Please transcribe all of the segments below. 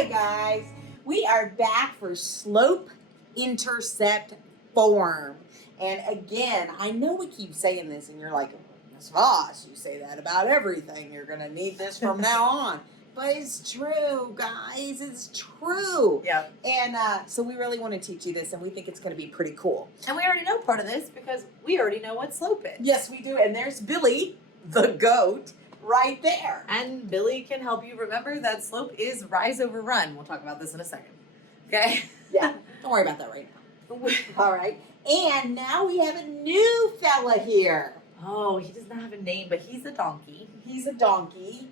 Hi guys, we are back for Slope-Intercept Form. And again, I know we keep saying this and you're like, Ms. Voss, you say that about everything. You're going to need this from now on. But it's true, guys. It's true. Yeah. And so we really want to teach you this, and we think it's going to be pretty cool. And we already know part of this because we already know what slope is. Yes, we do. And there's Billy, the goat, right there. And Billy can help you remember that slope is rise over run. We'll talk about this in a second. Okay? Yeah, don't worry about that right now. All right. And now we have a new fella here. Oh, he does not have a name, but he's a donkey. He's a donkey.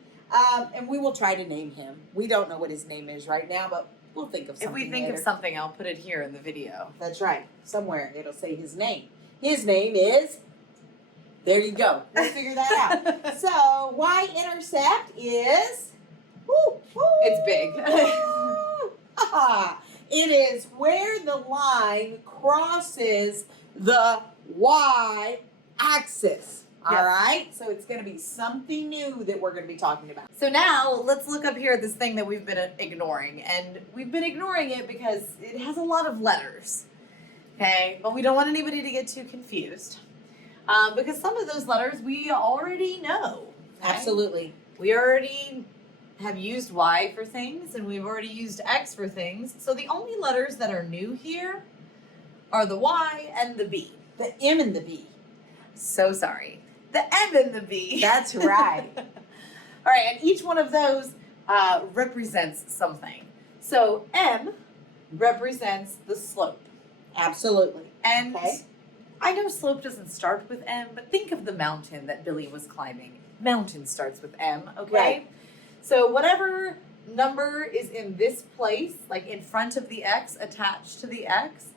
And we will try to name him. We don't know what his name is right now, but we'll think of something If we think later. of something, I'll put it here in the video. That's right. Somewhere it'll say his name. His name is... There you go. We'll figure that out. So, Y-Intercept is... Woo, woo, It's big. It is where the line crosses the Y-axis. All Yes. right? So it's going to be something new that we're going to be talking about. So now let's look up here at this thing that we've been ignoring. And we've been ignoring it because it has a lot of letters. Okay? But we don't want anybody to get too confused. Because some of those letters we already know. Okay? Absolutely. We already have used Y for things, and we've already used X for things. So the only letters that are new here are the Y and the B. The M and the B. So sorry. The M and the B. That's right. All right, and each one of those represents something. So M represents the slope. Absolutely. And Okay. I know slope doesn't start with M, but think of the mountain that Billy was climbing. Mountain starts with M, okay? Right. So whatever number is in this place, like in front of the X, attached to the X,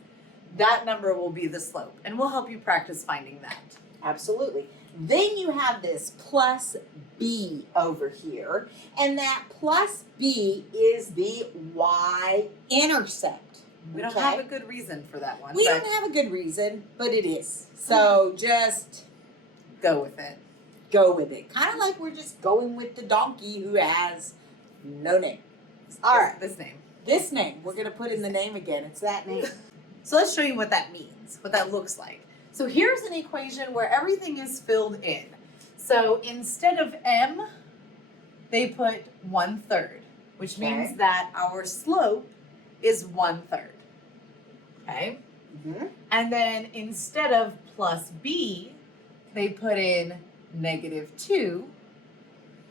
that number will be the slope. And we'll help you practice finding that. Absolutely. Then you have this plus B over here, and that plus B is the Y-intercept. We don't Okay? have a good reason for that one. We but don't have a good reason, but it is. So just go with it. go with it. Kind of like we're just going with the donkey who has no name. All right. This name. This name, we're going to put in the name again. It's that name. So let's show you what that means, what that looks like. So here's an equation where everything is filled in. So instead of M, they put 1/3, which means Okay. that our slope is 1/3. Okay? Mm-hmm. And then instead of plus B, they put in -2,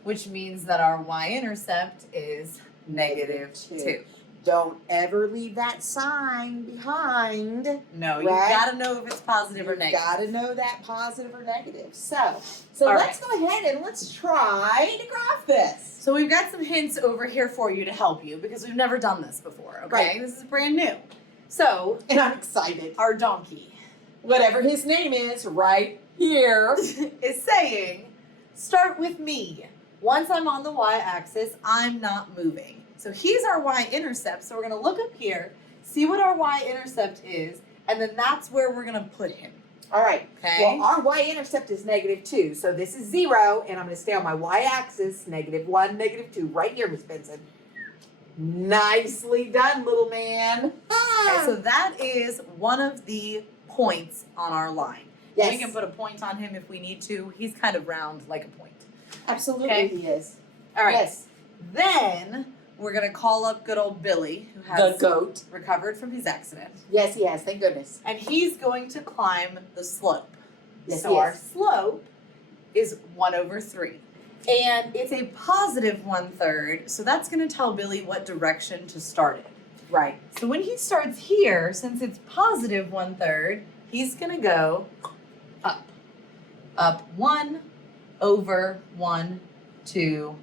which means that our Y-intercept is -2. Don't ever leave that sign behind. No, you Right? gotta know if it's positive or You negative. gotta know that positive or negative. So All let's go ahead and let's try to graph this. So we've got some hints over here for you to help you because we've never done this before, okay? Right. This is brand new. So, And I'm excited. our donkey Whatever his name is, right here. is saying, start with me. Once I'm on the Y-axis, I'm not moving. So he's our Y-intercept, so we're gonna look up here, see what our Y-intercept is, and then that's where we're gonna put him, All right. okay? Well, our Y-intercept is -2, so this is 0, and I'm going to stay on my Y-axis, -1, -2, right here, Miss Benson. Nicely done, little man. Okay, so that is one of the points on our line. Yes. We can put a point on him if we need to. He's kind of round like a point. Absolutely, Okay. he is. All right. Yes. Then we're gonna call up good old Billy, who The has goat. recovered from his accident, Yes, he has. Thank goodness. and he's going to climb the slope. Yes, So he our is. slope is 1/3, and it's a positive 1/3. So that's gonna tell Billy what direction to start in. Right. So when he starts here, since it's positive 1/3, he's gonna go up. Up 1/1, 2,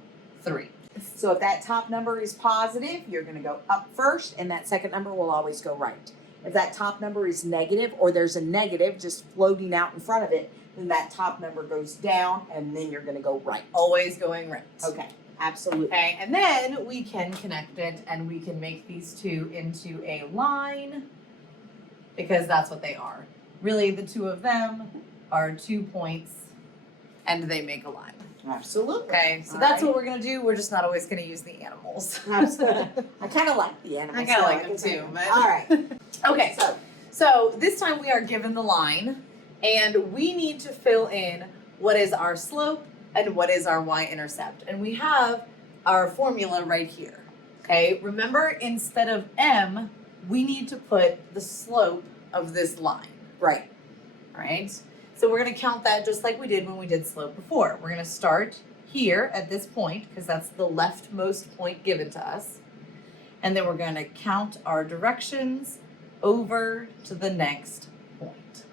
3. So if that top number is positive, you're going to go up first, and that second number will always go right. If that top number is negative, or there's a negative just floating out in front of it, then that top number goes down, and then you're going to go right. Always going right. Okay, absolutely. Okay, and then we can connect it and we can make these two into a line because that's what they are. Really, the two of them are 2 points and they make a line. Absolutely. Okay, so All that's right. what we're gonna do. We're just not always gonna use the animals. Absolutely. I kind of like the animals. I kind of so like them can say too. them. But... All right. Okay, so this time we are given the line, and we need to fill in what is our slope and what is our y-intercept. And we have our formula right here. Okay, remember, instead of m, we need to put the slope of this line. Right. All right, so we're going to count that just like we did when we did slope before. We're going to start here at this point, because that's the leftmost point given to us. And then we're going to count our directions over to the next point.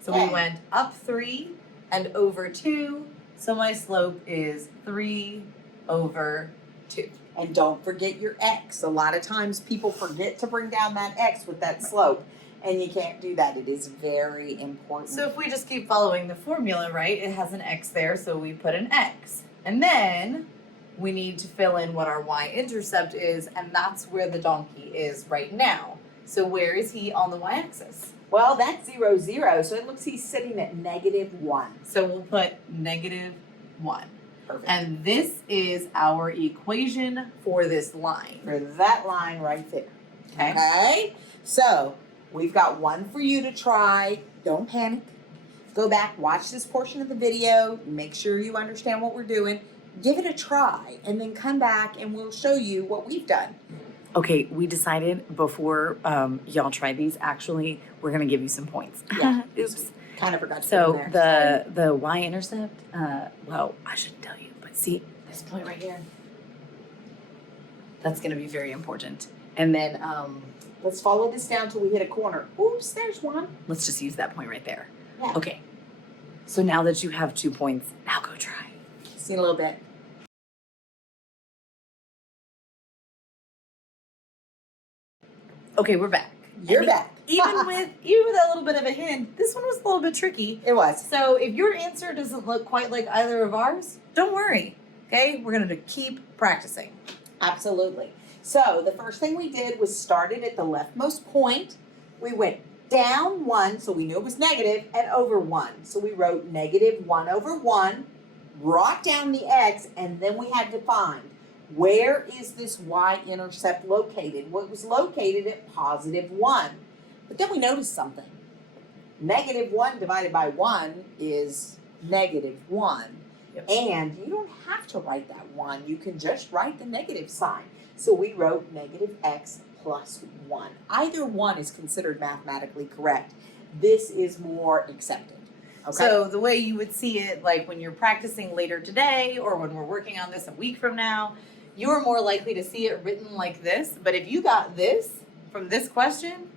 So we Okay. went up 3 and over 2. So my slope is 3 over 2. And don't forget your x. A lot of times people forget to bring down that x with that slope, and you can't do that. It is very important. So if we just keep following the formula, right, it has an x there, so we put an x. And then we need to fill in what our y-intercept is, and that's where the donkey is right now. So where is he on the y-axis? Well, that's 0, 0. So it looks he's sitting at -1. So we'll put -1. Perfect. And this is our equation for this line. For that line right there. Okay. Okay? So we've got one for you to try. Don't panic. Go back, watch this portion of the video, make sure you understand what we're doing. Give it a try, and then come back and we'll show you what we've done. Okay, we decided before y'all try these, actually, we're gonna give you some points. Yeah. Oops. Kind of forgot to So put in there. the y-intercept, well, I shouldn't tell you, but see this point right here? That's gonna be very important. And then Let's follow this down till we hit a corner. Oops, there's one. let's just use that point right there. Yeah. Okay. So now that you have 2 points, now go try. See a little bit. Okay, we're back. You're And back. Even with a little bit of a hint, this one was a little bit tricky. It was. So if your answer doesn't look quite like either of ours, don't worry. Okay, we're gonna keep practicing. Absolutely. So the first thing we did was started at the leftmost point. We went down 1, so we knew it was negative, and over 1. So we wrote -1 over 1, brought down the x, and then we had to find where is this y-intercept located? Well, it was located at +1. But then we noticed something. -1 divided by 1 is -1. Yep. And you don't have to write that 1. You can just write the negative sign. So we wrote -x plus 1. Either one is considered mathematically correct. This is more accepted. Okay? So the way you would see it, like when you're practicing later today or when we're working on this a week from now, you're more likely to see it written like this. But if you got this from this question,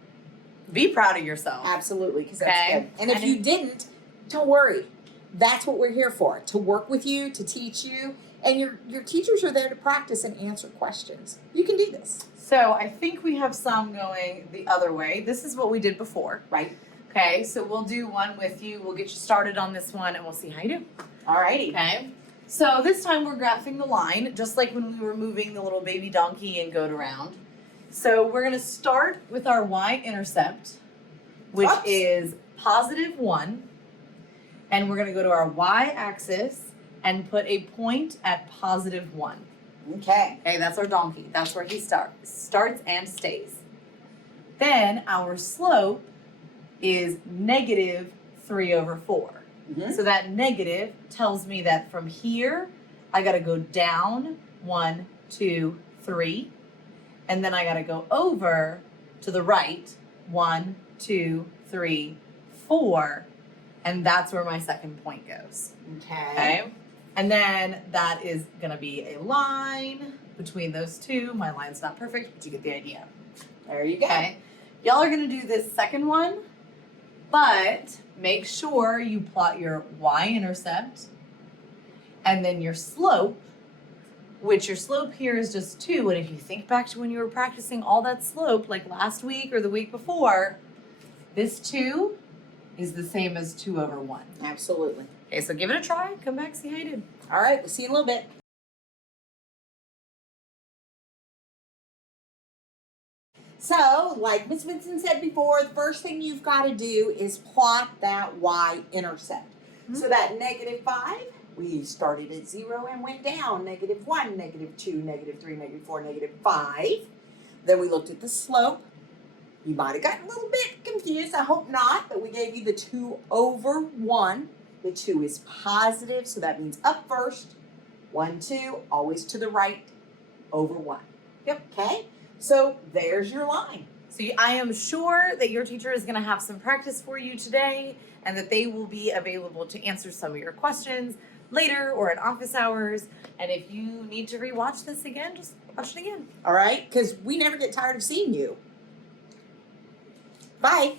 be proud of yourself. Absolutely, because that's Okay. good. And if And you didn't, don't worry. That's what we're here for, to work with you, to teach you. And your teachers are there to practice and answer questions. You can do this. So I think we have some going the other way. This is what we did before. Right. Okay, so we'll do one with you. We'll get you started on this one and we'll see how you do. Alrighty. Okay. So this time we're graphing the line, just like when we were moving the little baby donkey and goat around. So we're gonna start with our y-intercept, which Oops. is +1. And we're gonna go to our y-axis and put a point at +1. Okay. Okay, that's our donkey. That's where he starts and stays. Then our slope is -3 over 4. Mhm. So that negative tells me that from here, I gotta go down 1, 2, 3. And then I gotta go over to the right, 1, 2, 3, 4. And that's where my second point goes. Okay. Okay? And then that is gonna be a line between those two. My line's not perfect, but you get the idea. There you go. Okay? Y'all are gonna do this second one, but make sure you plot your y-intercept and then your slope, which your slope here is just 2. And if you think back to when you were practicing all that slope, like last week or the week before, this 2 is the same as 2 over 1. Absolutely. Okay, so give it a try. Come back, see how you did. All right, we'll see you in a little bit. So, like Miss Vincent said before, the first thing you've got to do is plot that y-intercept. So that -5, We started at 0 and went down, -1, -2, -3, -4, -5. Then we looked at the slope. You might have gotten a little bit confused. I hope not, but we gave you the 2 over 1. The 2 is positive, so that means up first. 1, 2, always to the right, over 1. Yep. Okay? So there's your line. So I am sure that your teacher is going to have some practice for you today and that they will be available to answer some of your questions later or in office hours. And if you need to rewatch this again, just watch it again. All right? Because we never get tired of seeing you. Bye.